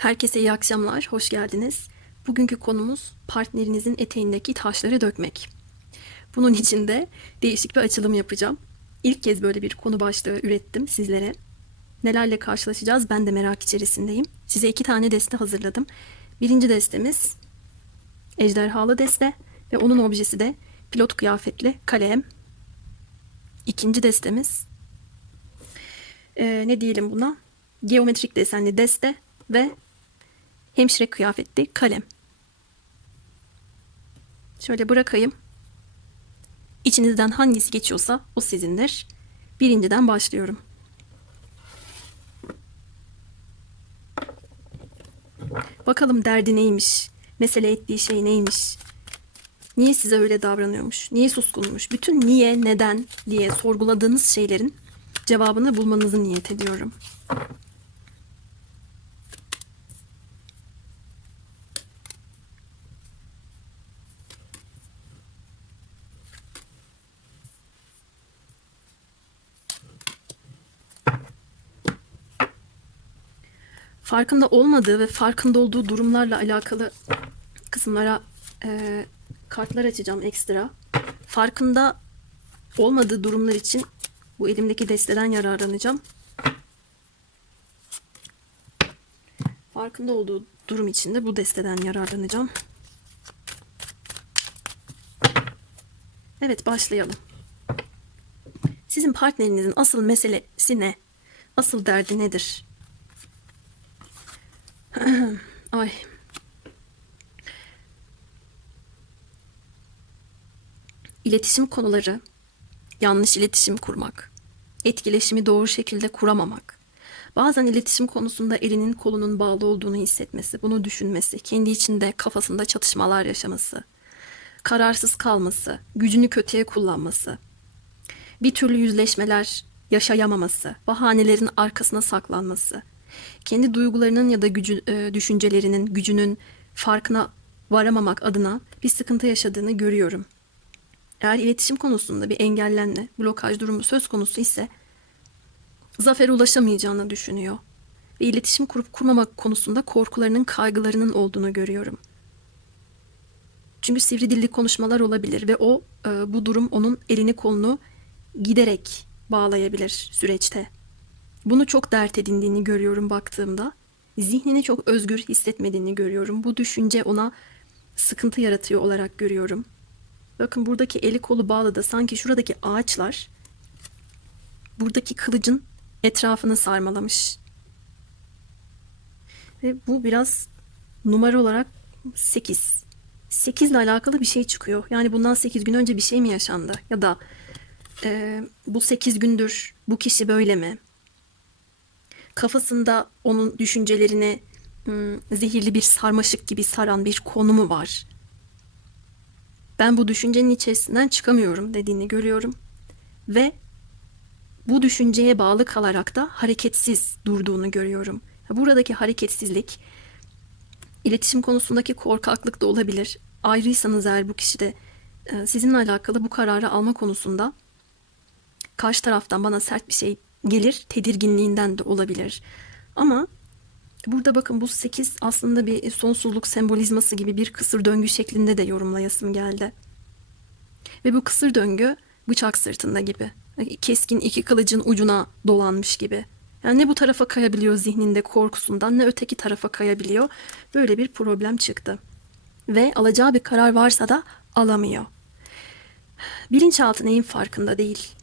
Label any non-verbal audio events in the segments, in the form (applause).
Herkese iyi akşamlar, hoş geldiniz. Bugünkü konumuz partnerinizin eteğindeki taşları dökmek. Bunun için de değişik bir açılım yapacağım. İlk kez böyle bir konu başlığı ürettim sizlere. Nelerle karşılaşacağız ben de merak içerisindeyim. Size iki tane deste hazırladım. Birinci destemiz ejderhalı deste ve onun objesi de pilot kıyafetli kalem. İkinci destemiz eee, ne diyelim buna? Geometrik desenli deste ve hemşire kıyafetli kalem. Şöyle bırakayım. İçinizden hangisi geçiyorsa o sizindir. Birinciden başlıyorum. Bakalım derdi neymiş? Mesele ettiği şey neymiş? Niye size öyle davranıyormuş? Niye suskunmuş? Bütün niye, neden diye sorguladığınız şeylerin cevabını bulmanızı niyet ediyorum. Farkında olmadığı ve farkında olduğu durumlarla alakalı kısımlara e, kartlar açacağım ekstra. Farkında olmadığı durumlar için bu elimdeki desteden yararlanacağım. Farkında olduğu durum için de bu desteden yararlanacağım. Evet başlayalım. Sizin partnerinizin asıl meselesi ne? Asıl derdi nedir? (clears throat) Ay. İletişim konuları, yanlış iletişim kurmak, etkileşimi doğru şekilde kuramamak, bazen iletişim konusunda elinin kolunun bağlı olduğunu hissetmesi, bunu düşünmesi, kendi içinde kafasında çatışmalar yaşaması, kararsız kalması, gücünü kötüye kullanması, bir türlü yüzleşmeler yaşayamaması, bahanelerin arkasına saklanması, kendi duygularının ya da gücü, e, düşüncelerinin, gücünün farkına varamamak adına bir sıkıntı yaşadığını görüyorum. Eğer iletişim konusunda bir engellenme, blokaj durumu söz konusu ise zafere ulaşamayacağını düşünüyor. Ve iletişim kurup kurmamak konusunda korkularının, kaygılarının olduğunu görüyorum. Çünkü sivri dilli konuşmalar olabilir ve o e, bu durum onun elini kolunu giderek bağlayabilir süreçte. Bunu çok dert edindiğini görüyorum baktığımda. Zihnini çok özgür hissetmediğini görüyorum. Bu düşünce ona sıkıntı yaratıyor olarak görüyorum. Bakın buradaki eli kolu bağlı da sanki şuradaki ağaçlar buradaki kılıcın etrafını sarmalamış. Ve bu biraz numara olarak 8. 8 ile alakalı bir şey çıkıyor. Yani bundan 8 gün önce bir şey mi yaşandı? Ya da e, bu 8 gündür bu kişi böyle mi? Kafasında onun düşüncelerini zehirli bir sarmaşık gibi saran bir konu mu var? Ben bu düşüncenin içerisinden çıkamıyorum dediğini görüyorum ve bu düşünceye bağlı kalarak da hareketsiz durduğunu görüyorum. Buradaki hareketsizlik iletişim konusundaki korkaklık da olabilir. Ayrıysanız eğer bu kişi de sizinle alakalı bu kararı alma konusunda karşı taraftan bana sert bir şey gelir. Tedirginliğinden de olabilir. Ama burada bakın bu 8 aslında bir sonsuzluk sembolizması gibi bir kısır döngü şeklinde de yorumlayasım geldi. Ve bu kısır döngü bıçak sırtında gibi. Keskin iki kılıcın ucuna dolanmış gibi. Yani ne bu tarafa kayabiliyor zihninde korkusundan ne öteki tarafa kayabiliyor. Böyle bir problem çıktı. Ve alacağı bir karar varsa da alamıyor. Bilinçaltı neyin farkında değil.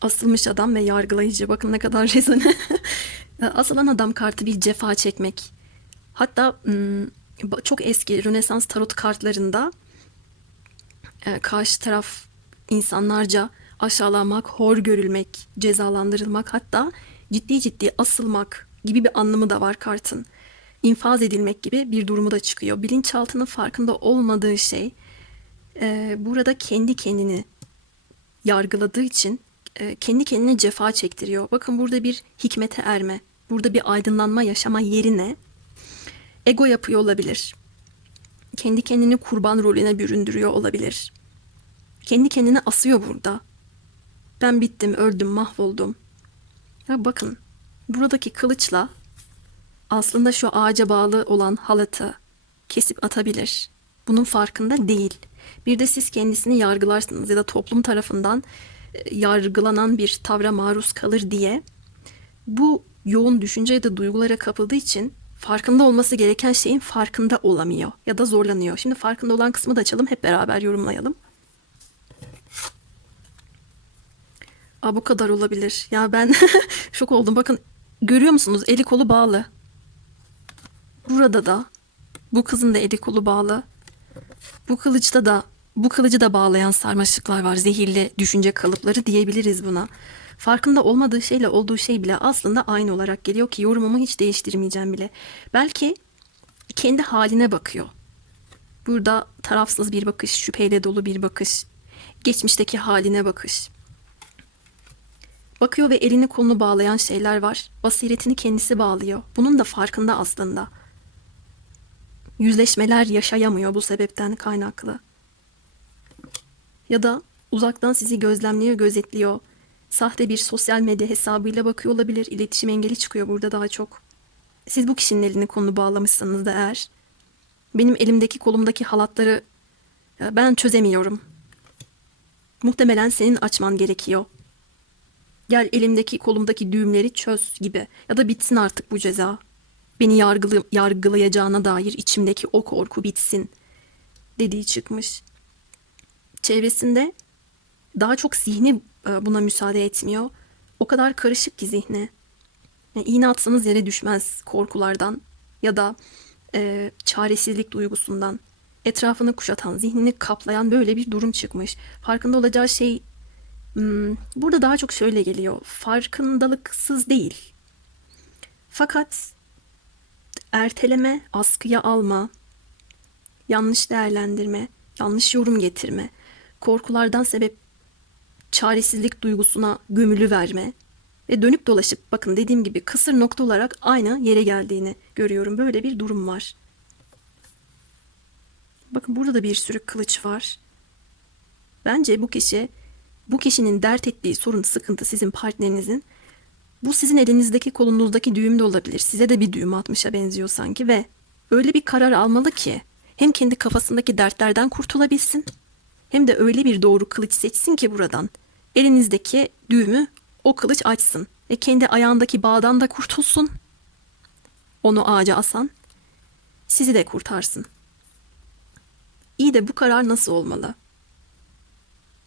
Asılmış adam ve yargılayıcı. Bakın ne kadar rezone. (laughs) Asılan adam kartı bir cefa çekmek. Hatta çok eski Rönesans tarot kartlarında e, karşı taraf insanlarca aşağılanmak, hor görülmek, cezalandırılmak hatta ciddi ciddi asılmak gibi bir anlamı da var kartın. İnfaz edilmek gibi bir durumu da çıkıyor. Bilinçaltının farkında olmadığı şey e, burada kendi kendini yargıladığı için kendi kendine cefa çektiriyor. Bakın burada bir hikmete erme, burada bir aydınlanma yaşama yerine ego yapıyor olabilir. Kendi kendini kurban rolüne büründürüyor olabilir. Kendi kendine asıyor burada. Ben bittim, öldüm, mahvoldum. Ya bakın buradaki kılıçla aslında şu ağaca bağlı olan halatı kesip atabilir. Bunun farkında değil. Bir de siz kendisini yargılarsınız ya da toplum tarafından e, yargılanan bir tavra maruz kalır diye bu yoğun düşünce ya da duygulara kapıldığı için farkında olması gereken şeyin farkında olamıyor ya da zorlanıyor. Şimdi farkında olan kısmı da açalım hep beraber yorumlayalım. Aa, bu kadar olabilir. Ya ben (laughs) şok oldum. Bakın görüyor musunuz? Eli kolu bağlı. Burada da bu kızın da eli kolu bağlı. Bu kılıçta da bu kılıcı da bağlayan sarmaşıklar var. Zehirli düşünce kalıpları diyebiliriz buna. Farkında olmadığı şeyle olduğu şey bile aslında aynı olarak geliyor ki yorumumu hiç değiştirmeyeceğim bile. Belki kendi haline bakıyor. Burada tarafsız bir bakış, şüpheyle dolu bir bakış, geçmişteki haline bakış. Bakıyor ve elini kolunu bağlayan şeyler var. Basiretini kendisi bağlıyor. Bunun da farkında aslında. Yüzleşmeler yaşayamıyor bu sebepten kaynaklı. Ya da uzaktan sizi gözlemliyor, gözetliyor. Sahte bir sosyal medya hesabıyla bakıyor olabilir. İletişim engeli çıkıyor burada daha çok. Siz bu kişinin elini kolunu bağlamışsanız da eğer benim elimdeki kolumdaki halatları e, ben çözemiyorum. Muhtemelen senin açman gerekiyor. Gel elimdeki kolumdaki düğümleri çöz gibi. Ya da bitsin artık bu ceza. Beni yargılı, yargılayacağına dair içimdeki o korku bitsin. Dediği çıkmış. Çevresinde daha çok zihni e, buna müsaade etmiyor. O kadar karışık ki zihni. Yani iğne atsanız yere düşmez korkulardan ya da e, çaresizlik duygusundan. Etrafını kuşatan, zihnini kaplayan böyle bir durum çıkmış. Farkında olacağı şey Hmm, burada daha çok şöyle geliyor. Farkındalıksız değil. Fakat erteleme, askıya alma, yanlış değerlendirme, yanlış yorum getirme, korkulardan sebep çaresizlik duygusuna gömülü verme ve dönüp dolaşıp bakın dediğim gibi kısır nokta olarak aynı yere geldiğini görüyorum. Böyle bir durum var. Bakın burada da bir sürü kılıç var. Bence bu kişi bu kişinin dert ettiği sorun, sıkıntı sizin partnerinizin bu sizin elinizdeki kolunuzdaki düğüm de olabilir. Size de bir düğüm atmışa benziyor sanki ve öyle bir karar almalı ki hem kendi kafasındaki dertlerden kurtulabilsin hem de öyle bir doğru kılıç seçsin ki buradan elinizdeki düğümü o kılıç açsın ve kendi ayağındaki bağdan da kurtulsun. Onu ağaca asan sizi de kurtarsın. İyi de bu karar nasıl olmalı?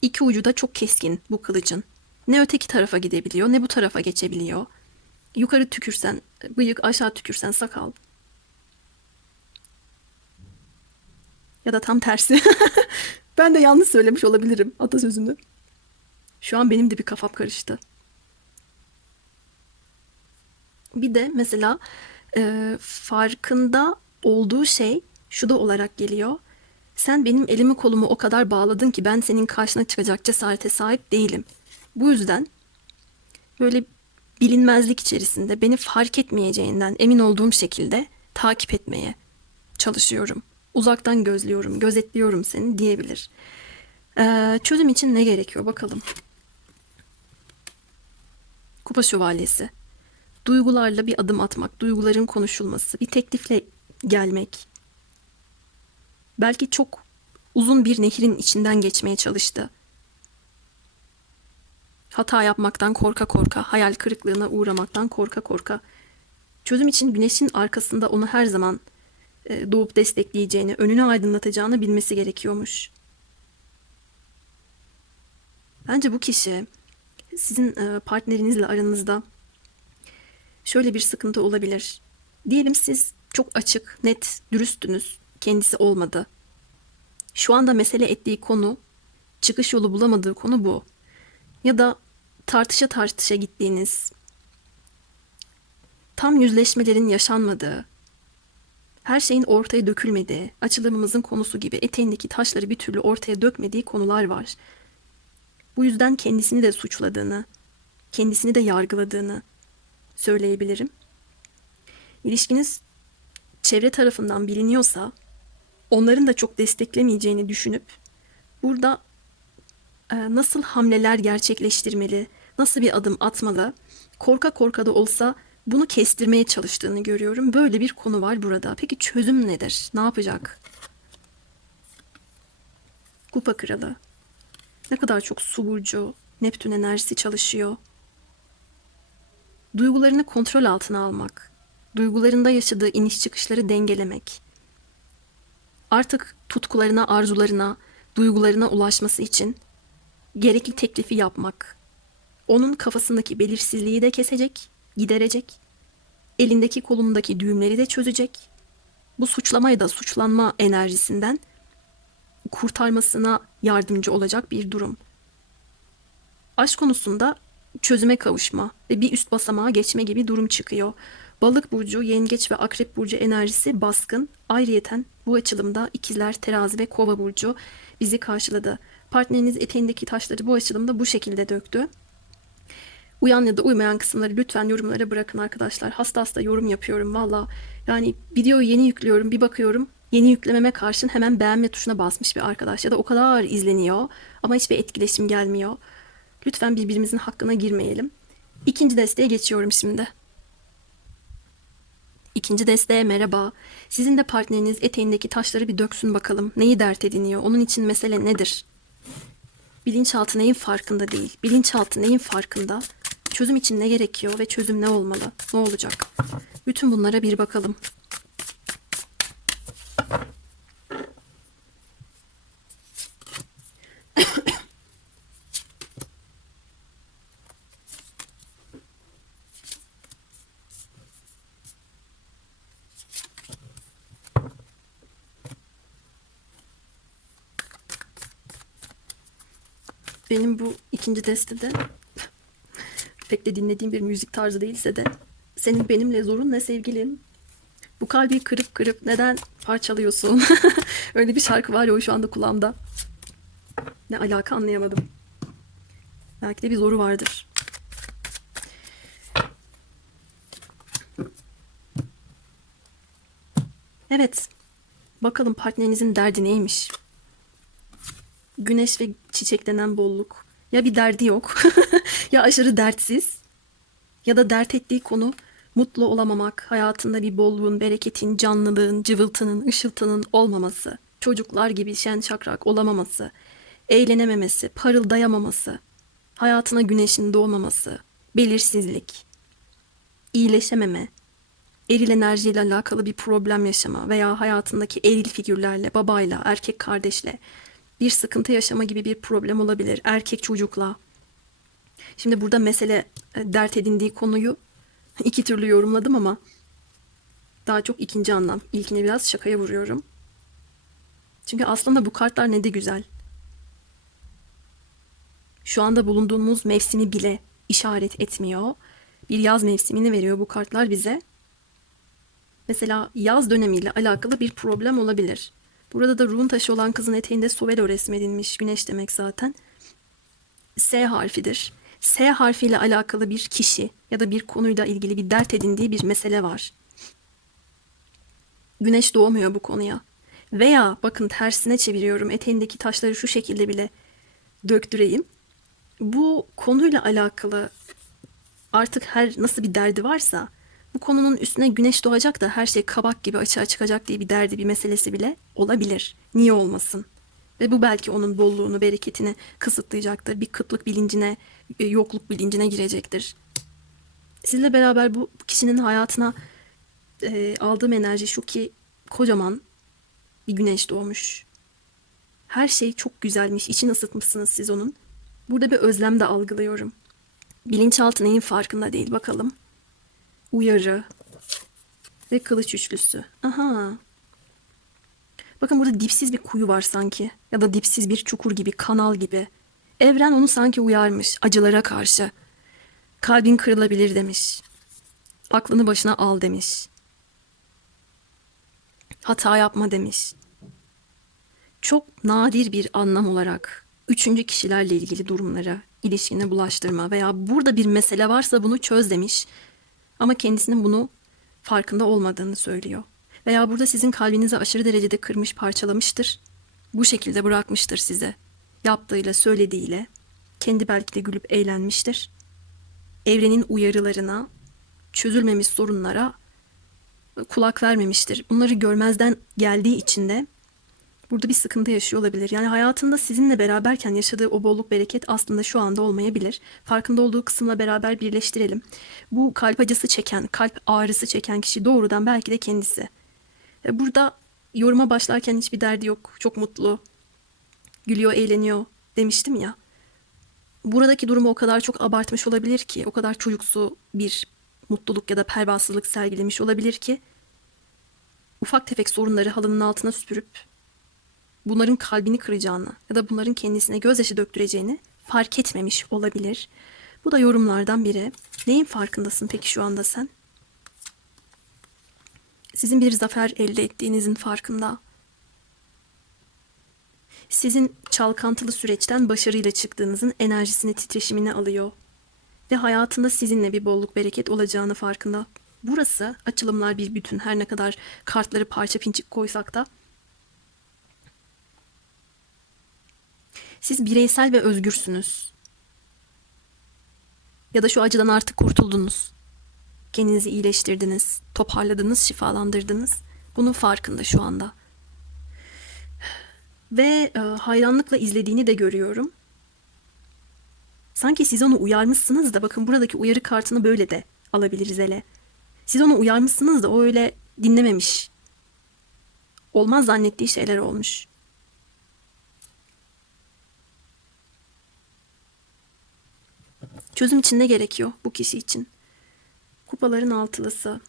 İki ucu da çok keskin bu kılıcın. Ne öteki tarafa gidebiliyor ne bu tarafa geçebiliyor. Yukarı tükürsen bıyık aşağı tükürsen sakal. Ya da tam tersi. (laughs) ben de yanlış söylemiş olabilirim atasözünü. Şu an benim de bir kafam karıştı. Bir de mesela e, farkında olduğu şey şu da olarak geliyor. Sen benim elimi kolumu o kadar bağladın ki ben senin karşına çıkacak cesarete sahip değilim. Bu yüzden böyle bilinmezlik içerisinde beni fark etmeyeceğinden emin olduğum şekilde takip etmeye çalışıyorum. Uzaktan gözlüyorum, gözetliyorum seni diyebilir. Ee, çözüm için ne gerekiyor bakalım. Kupa şövalyesi. Duygularla bir adım atmak, duyguların konuşulması, bir teklifle gelmek, Belki çok uzun bir nehrin içinden geçmeye çalıştı. Hata yapmaktan korka korka, hayal kırıklığına uğramaktan korka korka. Çözüm için güneşin arkasında onu her zaman doğup destekleyeceğini, önünü aydınlatacağını bilmesi gerekiyormuş. Bence bu kişi sizin e, partnerinizle aranızda şöyle bir sıkıntı olabilir. Diyelim siz çok açık, net, dürüstünüz kendisi olmadı. Şu anda mesele ettiği konu, çıkış yolu bulamadığı konu bu. Ya da tartışa tartışa gittiğiniz, tam yüzleşmelerin yaşanmadığı, her şeyin ortaya dökülmediği, açılımımızın konusu gibi eteğindeki taşları bir türlü ortaya dökmediği konular var. Bu yüzden kendisini de suçladığını, kendisini de yargıladığını söyleyebilirim. İlişkiniz çevre tarafından biliniyorsa onların da çok desteklemeyeceğini düşünüp burada e, nasıl hamleler gerçekleştirmeli, nasıl bir adım atmalı? Korka korka da olsa bunu kestirmeye çalıştığını görüyorum. Böyle bir konu var burada. Peki çözüm nedir? Ne yapacak? Kupa kralı. Ne kadar çok su burcu, Neptün enerjisi çalışıyor. Duygularını kontrol altına almak. Duygularında yaşadığı iniş çıkışları dengelemek. Artık tutkularına, arzularına, duygularına ulaşması için gerekli teklifi yapmak. Onun kafasındaki belirsizliği de kesecek, giderecek. Elindeki kolundaki düğümleri de çözecek. Bu suçlamaya da suçlanma enerjisinden kurtarmasına yardımcı olacak bir durum. Aşk konusunda çözüme kavuşma ve bir üst basamağa geçme gibi durum çıkıyor. Balık burcu, yengeç ve akrep burcu enerjisi baskın. Ayrıyeten bu açılımda ikizler, terazi ve kova burcu bizi karşıladı. Partneriniz eteğindeki taşları bu açılımda bu şekilde döktü. Uyan ya da uymayan kısımları lütfen yorumlara bırakın arkadaşlar. Hasta hasta yorum yapıyorum valla. Yani videoyu yeni yüklüyorum bir bakıyorum. Yeni yüklememe karşın hemen beğenme tuşuna basmış bir arkadaş ya da o kadar izleniyor ama hiçbir etkileşim gelmiyor. Lütfen birbirimizin hakkına girmeyelim. İkinci desteğe geçiyorum şimdi. İkinci desteğe merhaba. Sizin de partneriniz eteğindeki taşları bir döksün bakalım. Neyi dert ediniyor? Onun için mesele nedir? Bilinçaltı neyin farkında değil? Bilinçaltı neyin farkında? Çözüm için ne gerekiyor ve çözüm ne olmalı? Ne olacak? Bütün bunlara bir bakalım. Benim bu ikinci destede pek de dinlediğim bir müzik tarzı değilse de senin benimle zorun ne sevgilim? Bu kalbi kırıp kırıp neden parçalıyorsun? (laughs) Öyle bir şarkı var ya o şu anda kulağımda. Ne alaka anlayamadım. Belki de bir zoru vardır. Evet. Bakalım partnerinizin derdi neymiş? Güneş ve çiçek denen bolluk. Ya bir derdi yok. (laughs) Ya aşırı dertsiz. Ya da dert ettiği konu mutlu olamamak, hayatında bir bolluğun, bereketin, canlılığın, cıvıltının, ışıltının olmaması, çocuklar gibi şen şakrak olamaması, eğlenememesi, parıldayamaması, hayatına güneşin doğmaması, belirsizlik, iyileşememe, eril enerjiyle alakalı bir problem yaşama veya hayatındaki eril figürlerle, babayla, erkek kardeşle bir sıkıntı yaşama gibi bir problem olabilir. Erkek çocukla. Şimdi burada mesele e, dert edindiği konuyu (laughs) iki türlü yorumladım ama daha çok ikinci anlam. İlkini biraz şakaya vuruyorum. Çünkü aslında bu kartlar ne de güzel. Şu anda bulunduğumuz mevsimi bile işaret etmiyor. Bir yaz mevsimini veriyor bu kartlar bize. Mesela yaz dönemiyle alakalı bir problem olabilir. Burada da ruhun taşı olan kızın eteğinde Sovelo resmedilmiş. Güneş demek zaten. S harfidir. S harfiyle alakalı bir kişi ya da bir konuyla ilgili bir dert edindiği bir mesele var. Güneş doğmuyor bu konuya. Veya bakın tersine çeviriyorum. Eteğindeki taşları şu şekilde bile döktüreyim. Bu konuyla alakalı artık her nasıl bir derdi varsa bu konunun üstüne güneş doğacak da her şey kabak gibi açığa çıkacak diye bir derdi, bir meselesi bile olabilir. Niye olmasın? Ve bu belki onun bolluğunu, bereketini kısıtlayacaktır. Bir kıtlık bilincine, e, yokluk bilincine girecektir. Sizle beraber bu kişinin hayatına e, aldığım enerji şu ki kocaman bir güneş doğmuş. Her şey çok güzelmiş. İçini ısıtmışsınız siz onun. Burada bir özlem de algılıyorum. Bilinçaltı neyin farkında değil bakalım uyarı ve kılıç üçlüsü. Aha. Bakın burada dipsiz bir kuyu var sanki. Ya da dipsiz bir çukur gibi, kanal gibi. Evren onu sanki uyarmış acılara karşı. Kalbin kırılabilir demiş. Aklını başına al demiş. Hata yapma demiş. Çok nadir bir anlam olarak üçüncü kişilerle ilgili durumlara ilişkini bulaştırma veya burada bir mesele varsa bunu çöz demiş ama kendisinin bunu farkında olmadığını söylüyor. Veya burada sizin kalbinizi aşırı derecede kırmış, parçalamıştır. Bu şekilde bırakmıştır size. Yaptığıyla, söylediğiyle. Kendi belki de gülüp eğlenmiştir. evrenin uyarılarına, çözülmemiş sorunlara kulak vermemiştir. Bunları görmezden geldiği için de burada bir sıkıntı yaşıyor olabilir. Yani hayatında sizinle beraberken yaşadığı o bolluk bereket aslında şu anda olmayabilir. Farkında olduğu kısımla beraber birleştirelim. Bu kalp acısı çeken, kalp ağrısı çeken kişi doğrudan belki de kendisi. E, Burada yoruma başlarken hiçbir derdi yok. Çok mutlu. Gülüyor, eğleniyor demiştim ya. Buradaki durumu o kadar çok abartmış olabilir ki, o kadar çocuksu bir mutluluk ya da pervasızlık sergilemiş olabilir ki ufak tefek sorunları halının altına süpürüp bunların kalbini kıracağını ya da bunların kendisine gözyaşı döktüreceğini fark etmemiş olabilir. Bu da yorumlardan biri. Neyin farkındasın peki şu anda sen? Sizin bir zafer elde ettiğinizin farkında. Sizin çalkantılı süreçten başarıyla çıktığınızın enerjisini, titreşimini alıyor. Ve hayatında sizinle bir bolluk bereket olacağını farkında. Burası açılımlar bir bütün. Her ne kadar kartları parça pinçik koysak da Siz bireysel ve özgürsünüz. Ya da şu acıdan artık kurtuldunuz. Kendinizi iyileştirdiniz, toparladınız, şifalandırdınız. Bunun farkında şu anda. Ve e, hayranlıkla izlediğini de görüyorum. Sanki siz onu uyarmışsınız da bakın buradaki uyarı kartını böyle de alabiliriz ele. Siz onu uyarmışsınız da o öyle dinlememiş. Olmaz zannettiği şeyler olmuş. Çözüm için ne gerekiyor bu kişi için? Kupaların altılısı.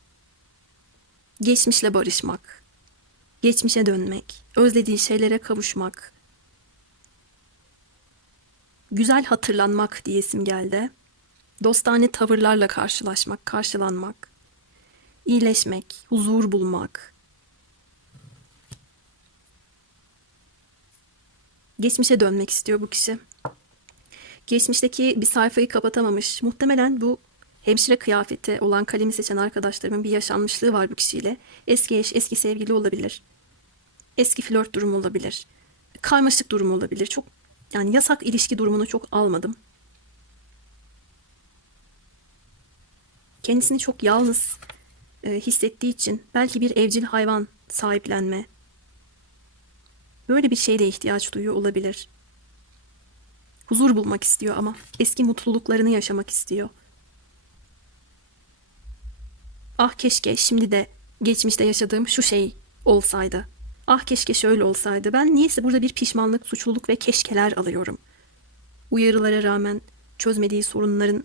Geçmişle barışmak. Geçmişe dönmek. Özlediği şeylere kavuşmak. Güzel hatırlanmak diyesim geldi. Dostane tavırlarla karşılaşmak, karşılanmak. iyileşmek, huzur bulmak. Geçmişe dönmek istiyor bu kişi geçmişteki bir sayfayı kapatamamış. Muhtemelen bu hemşire kıyafeti olan kalemi seçen arkadaşlarımın bir yaşanmışlığı var bu kişiyle. Eski eş, eski sevgili olabilir. Eski flört durumu olabilir. Karmaşık durumu olabilir. Çok yani yasak ilişki durumunu çok almadım. Kendisini çok yalnız e, hissettiği için belki bir evcil hayvan sahiplenme böyle bir şeyle ihtiyaç duyuyor olabilir. Huzur bulmak istiyor ama eski mutluluklarını yaşamak istiyor. Ah keşke şimdi de geçmişte yaşadığım şu şey olsaydı. Ah keşke şöyle olsaydı. Ben niyeyse burada bir pişmanlık, suçluluk ve keşkeler alıyorum. Uyarılara rağmen çözmediği sorunların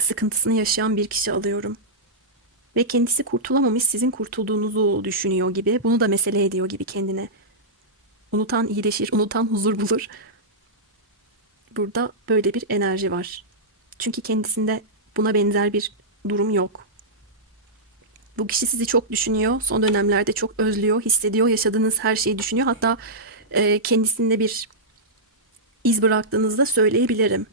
sıkıntısını yaşayan bir kişi alıyorum. Ve kendisi kurtulamamış sizin kurtulduğunuzu düşünüyor gibi. Bunu da mesele ediyor gibi kendine. Unutan iyileşir, unutan huzur bulur burada böyle bir enerji var. Çünkü kendisinde buna benzer bir durum yok. Bu kişi sizi çok düşünüyor. Son dönemlerde çok özlüyor, hissediyor, yaşadığınız her şeyi düşünüyor. Hatta e, kendisinde bir iz bıraktığınızda söyleyebilirim.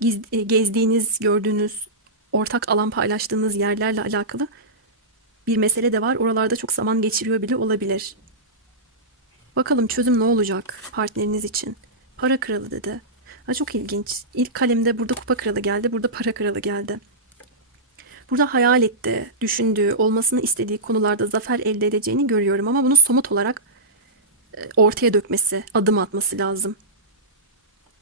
Giz, e, gezdiğiniz, gördüğünüz, ortak alan paylaştığınız yerlerle alakalı bir mesele de var. Oralarda çok zaman geçiriyor bile olabilir. Bakalım çözüm ne olacak partneriniz için? Para kralı dedi. Ha, çok ilginç. İlk kalemde burada kupa kralı geldi. Burada para kralı geldi. Burada hayal etti, düşündüğü, olmasını istediği konularda zafer elde edeceğini görüyorum ama bunu somut olarak e, ortaya dökmesi, adım atması lazım.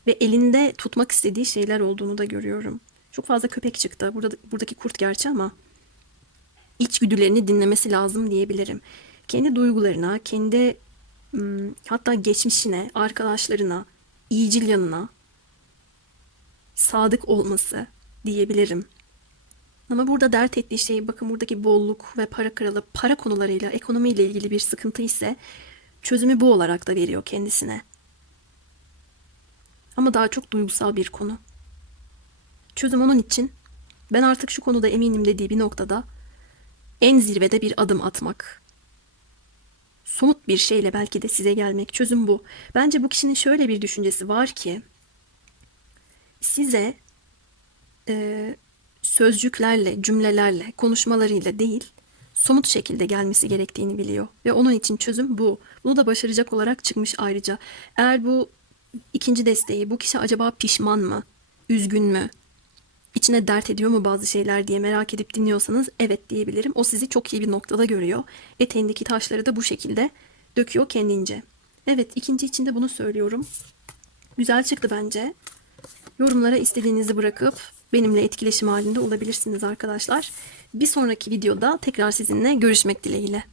Ve elinde tutmak istediği şeyler olduğunu da görüyorum. Çok fazla köpek çıktı. Burada, buradaki kurt gerçi ama içgüdülerini dinlemesi lazım diyebilirim. Kendi duygularına, kendi hatta geçmişine, arkadaşlarına, iyicil yanına sadık olması diyebilirim. Ama burada dert ettiği şey bakın buradaki bolluk ve para kralı para konularıyla ekonomiyle ilgili bir sıkıntı ise çözümü bu olarak da veriyor kendisine. Ama daha çok duygusal bir konu. Çözüm onun için ben artık şu konuda eminim dediği bir noktada en zirvede bir adım atmak somut bir şeyle belki de size gelmek. Çözüm bu. Bence bu kişinin şöyle bir düşüncesi var ki size e, sözcüklerle, cümlelerle, konuşmalarıyla değil, somut şekilde gelmesi gerektiğini biliyor. Ve onun için çözüm bu. Bunu da başaracak olarak çıkmış ayrıca. Eğer bu ikinci desteği, bu kişi acaba pişman mı? Üzgün mü? İçine dert ediyor mu bazı şeyler diye merak edip dinliyorsanız evet diyebilirim. O sizi çok iyi bir noktada görüyor. Eteğindeki taşları da bu şekilde döküyor kendince. Evet ikinci için de bunu söylüyorum. Güzel çıktı bence. Yorumlara istediğinizi bırakıp benimle etkileşim halinde olabilirsiniz arkadaşlar. Bir sonraki videoda tekrar sizinle görüşmek dileğiyle.